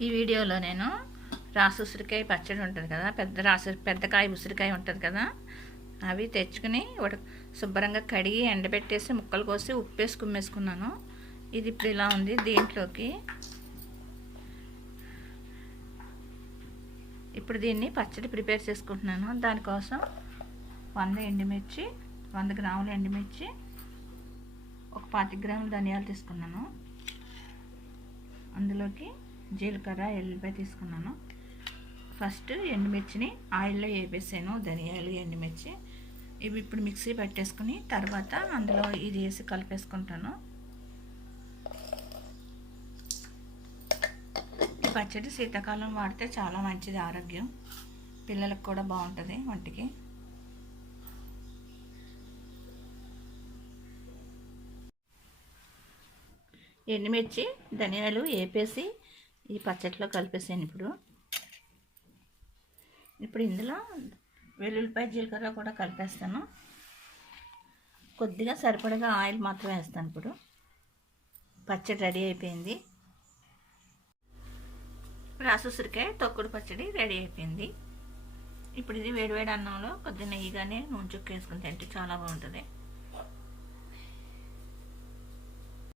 ఈ వీడియోలో నేను రాసు ఉసిరికాయ పచ్చడి ఉంటుంది కదా పెద్ద రాసు పెద్ద కాయ ఉసిరికాయ ఉంటుంది కదా అవి తెచ్చుకుని ఉడ శుభ్రంగా కడిగి ఎండబెట్టేసి ముక్కలు కోసి ఉప్పేసి కుమ్మేసుకున్నాను. ఇది ఇప్పుడు ఇలా ఉంది దీంట్లోకి. ఇప్పుడు దీన్ని పచ్చడి ప్రిపేర్ చేసుకుంటున్నాను. దానికోసం వంద ఎండుమిర్చి వంద గ్రాముల ఎండుమిర్చి ఒక పాతి గ్రాముల ధనియాలు తీసుకున్నాను. అందులోకి జీలకర్ర ఎల్లిపాయ తీసుకున్నాను. ఫస్ట్ ఎండుమిర్చిని ఆయిల్లో వేపేసాను ధనియాలు ఎండుమిర్చి. ఇవి ఇప్పుడు మిక్సీ పెట్టేసుకుని తర్వాత అందులో ఇది వేసి కలిపేసుకుంటాను. ఈ పచ్చడి శీతాకాలం వాడితే చాలా మంచిది ఆరోగ్యం. పిల్లలకు కూడా బాగుంటుంది వంటికి. ఎండుమిర్చి ధనియాలు వేపేసి ఈ పచ్చడిలో కలిపేసాను ఇప్పుడు. ఇప్పుడు ఇందులో వెల్లుల్లిపాయ జీలకర్ర కూడా కలిపేస్తాను. కొద్దిగా సరిపడగా ఆయిల్ మాత్రం వేస్తాను ఇప్పుడు. పచ్చడి రెడీ అయిపోయింది. రాసుసురికాయ తొక్కుడు పచ్చడి రెడీ అయిపోయింది. ఇప్పుడు ఇది వేడివేడి అన్నంలో కొద్దిగా నెయ్యి కానీ నూనె చుక్క వేసుకుని తింటే చాలా బాగుంటుంది.